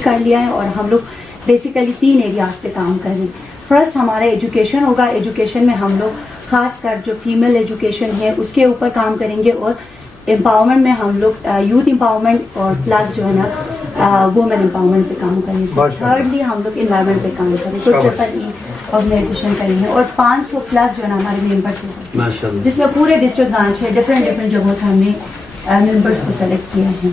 कर लिया है और हम लोग बेसिकली 3 एरियाज पे काम कर रहे हैं। फर्स्ट हमारा एजुकेशन होगा। एजुकेशन में हम लोग खासकर जो फीमेल एजुकेशन है उसके ऊपर काम करेंगे और एम्पावरमेंट में हम लोग यूथ एम्पावरमेंट और प्लस जो है ना वुमेन एम्पावरमेंट पे काम करेंगे। थर्डली हम लोग इन्वायरमेंट पे काम करेंगे, तो ट्रिपल ऑर्गेनाइजेशन करेंगे और 500 प्लस जो है ना हमारे मेंबर्स हैं, जिसमें पूरे डिस्ट्रिक्ट ब्रांच है, डिफरेंट जगहों से हमने मेंबर्स को सेलेक्ट किया है।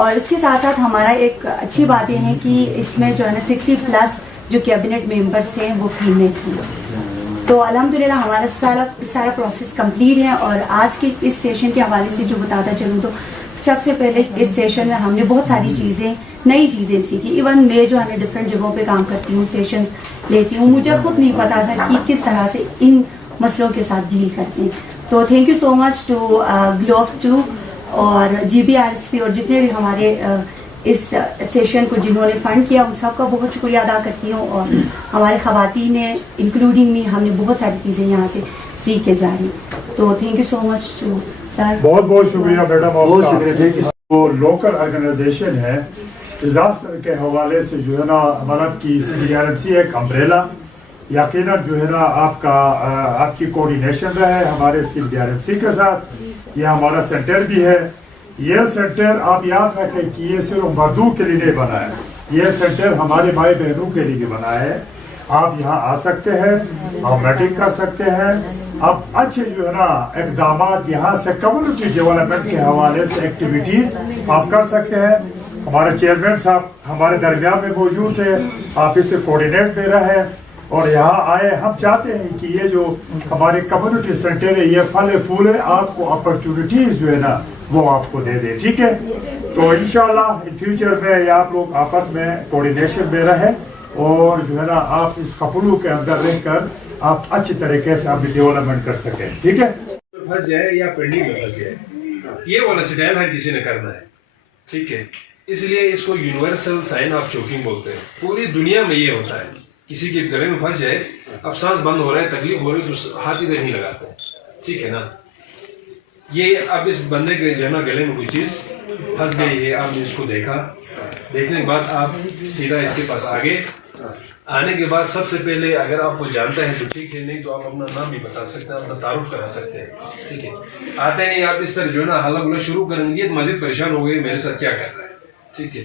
और इसके साथ साथ हमारा एक अच्छी बात यह है कि इसमें जो है ना 60 प्लस जो कैबिनेट मेंबर्स हैं वो फीमेल्स हैं। तो अल्हम्दुलिल्लाह हमारा सारा प्रोसेस कंप्लीट है। और आज के इस सेशन के हवाले से जो बताता चलूँ तो सबसे पहले इस सेशन में हमने बहुत सारी चीज़ें, नई चीज़ें सीखी। इवन मैं जो है ना डिफरेंट जगहों पे काम करती हूँ, सेशन लेती हूँ, मुझे खुद नहीं पता था कि किस तरह से इन मसलों के साथ डील करते हैं। तो thank you so much to Globe 2 और GBRSP और जितने भी हमारे इस सेशन को जिन्होंने फंड किया उन सबका बहुत शुक्रिया अदा करती हूँ। और हमारे खवातीन ने इंक्लूडिंग मी हमने बहुत सारी चीज़ें यहाँ से सीख के जा रही। तो thank you so much to sir. बहुत बहुत शुक्रिया मैडम, बहुत शुक्रिया। वो लोकल ऑर्गेनाइजेशन है, डिजास्टर के हवाले से जो है ना मदद की CBRSP एक अम्ब्रेला यकीनन जो है ना आपकी कोऑर्डिनेशन रहे हमारे CBRSP के साथ। ये हमारा सेंटर भी है। ये सेंटर आप याद रखें कि ये सिर्फ मर्दों के लिए नहीं बना है, ये सेंटर हमारे भाई बहनों के लिए भी बना है। आप यहाँ आ सकते हैं, आप मीटिंग कर सकते हैं, आप अच्छे जो है ना इकदाम यहाँ से कम्युनिटी डेवलपमेंट के हवाले से एक्टिविटीज आप कर सकते हैं। हमारे चेयरमैन साहब हमारे दरमियान में मौजूद है, आप इसे कोऑर्डिनेट दे रहे हैं और यहाँ आए। हम चाहते हैं कि ये जो हमारे कम्युनिटी सेंटर है ये फल फूले, आपको अपॉर्चुनिटीज जो है ना वो आपको दे दे, ठीक है। तो इंशाल्लाह इन फ्यूचर में आप लोग आपस में कोऑर्डिनेशन में रहे और जो है ना आप इस कपड़ों के अंदर रहकर आप अच्छी तरीके से अपनी डेवलपमेंट कर सकें, ठीक है। फंस जाए या पेंडिंग में फंस जाए, ये वाला स्टाइल हर किसी ने करना है, ठीक है। इसलिए इसको यूनिवर्सल साइन ऑफ चोकिंग बोलते हैं। पूरी दुनिया में ये होता है, किसी के गले में फंस जाए, अब सांस बंद हो रहा है, तकलीफ हो रही है तो हाथ इधर नहीं लगाते हैं, ठीक है ना। ये अब इस बंदे के जो है ना गले में कोई चीज़ फंस गई है, आपने इसको देखा, देखने के बाद आप सीधा इसके पास आने के बाद सबसे पहले अगर आपको जानता है तो ठीक है, नहीं तो आप अपना नाम भी बता सकते हैं, अपना तारुफ करा सकते हैं, ठीक है। आते नहीं आप इस तरह जो है ना हल्ला गुल्ला शुरू करेंगे, मस्जिद परेशान हो गई मेरे साथ क्या कर रहा है, ठीक है।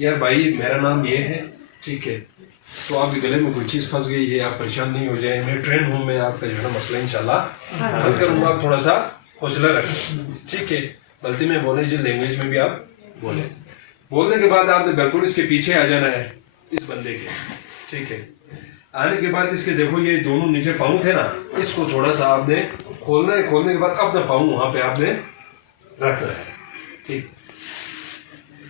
यार भाई मेरा नाम ये है, ठीक है, तो आपके गले में कोई चीज़ फंस गई है, आप परेशान नहीं हो जाए, मैं ट्रेन हूँ, मैं आपका जो है ना मसला इंशाल्लाह हल करूँगा। आप थोड़ा सा हौसला रखें, ठीक है। गलती में बोले जिस लैंग्वेज में भी आप बोलने के बाद आपने बिल्कुल इसके पीछे आ जाना है इस बंदे के, ठीक है। आने के बाद इसके देखो ये दोनों नीचे पाँव थे ना, इसको थोड़ा सा आपने खोलना है, खोलने के बाद अपना पाँव वहाँ पे आपने रखना है, ठीक।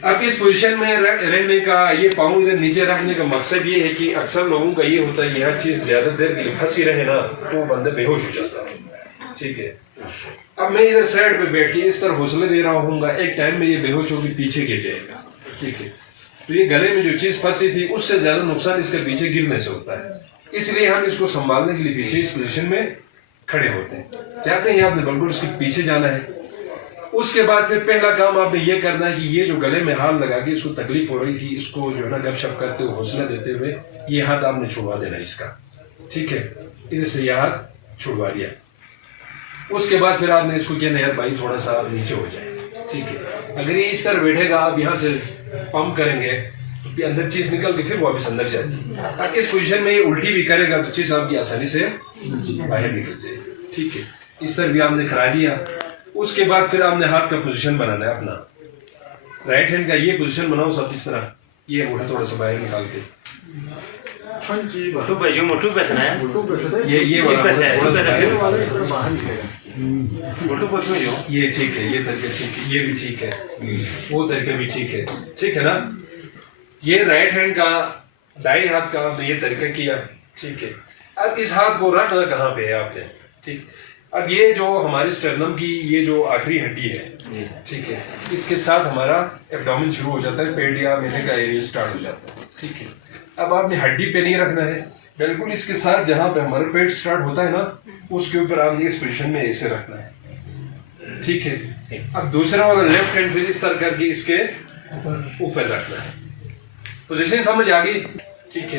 अब इस पोजीशन में रहने का, ये पाँव इधर नीचे रखने का मकसद ये है कि अक्सर लोगों का ये होता है यह चीज़ ज़्यादा देर के लिए फंसी रहे ना तो बंदा बेहोश हो जाता है, ठीक है। अब मैं इधर साइड पे बैठ के इस तरह हौसले दे रहा हूँ, एक टाइम में ये बेहोश होकर पीछे गिर जाएगा, ठीक है। तो ये गले में जो चीज़ फंसी थी उससे ज़्यादा नुकसान इसके पीछे गिरने से होता है, इसलिए हम इसको संभालने के लिए पीछे इस पोजीशन में खड़े होते हैं। चाहते हैं आपने बिल्कुल इसके पीछे जाना है। उसके बाद फिर पहला काम आपने ये करना है कि ये जो गले में हाथ लगा के इसको तकलीफ हो रही थी, इसको जो है ना गपशप करते हुए हौसला देते हुए ये हाथ आपने छुड़वा देना इसका, ठीक है। इधर से यह हाथ छुड़वा दिया। उसके बाद फिर आपने इसको कहना यार भाई थोड़ा सा आप नीचे हो जाए, ठीक है। अगर ये इस तरह बैठेगा, आप यहाँ से पंप करेंगे तो फिर अंदर चीज़ निकल के फिर वापस अंदर जाती है। अगर इस पोजीशन में ये उल्टी भी करेगा तो चीज़ आपकी आसानी से बाहर निकल जाएगी, ठीक है। इस तरह भी आपने करा दिया। उसके बाद फिर आपने हाथ का पोजीशन बनाना है अपना, राइट हैंड का ये पोजीशन बनाओ सब इस तरह, ये अंगूठा थोड़ा सा बाहर निकाल के ये ठीक है, ये तरीका ठीक है, ये भी ठीक है, वो तरीका भी ठीक है, ठीक है ना। ये राइट हैंड का, दाएं हाथ का आपने ये तरीका किया, ठीक है। अब इस हाथ को रखना कहाँ पे है आपने, ठीक। अब ये जो हमारे स्टर्नम की ये जो आखिरी हड्डी है, ठीक है, इसके साथ हमारा एब्डोमेन शुरू हो जाता है, पेट या मेले का एरिया स्टार्ट हो जाता है, ठीक है। अब आपने हड्डी पे नहीं रखना है, बिल्कुल इसके साथ जहाँ पे हमारा पेट स्टार्ट होता है ना उसके ऊपर आपने इस पोजीशन में ऐसे रखना है, ठीक है। अब दूसरा वाला लेफ्ट हैंड फिर इस तरह करके इसके ऊपर रखना है। पोजीशन समझ आ गई? ठीक है।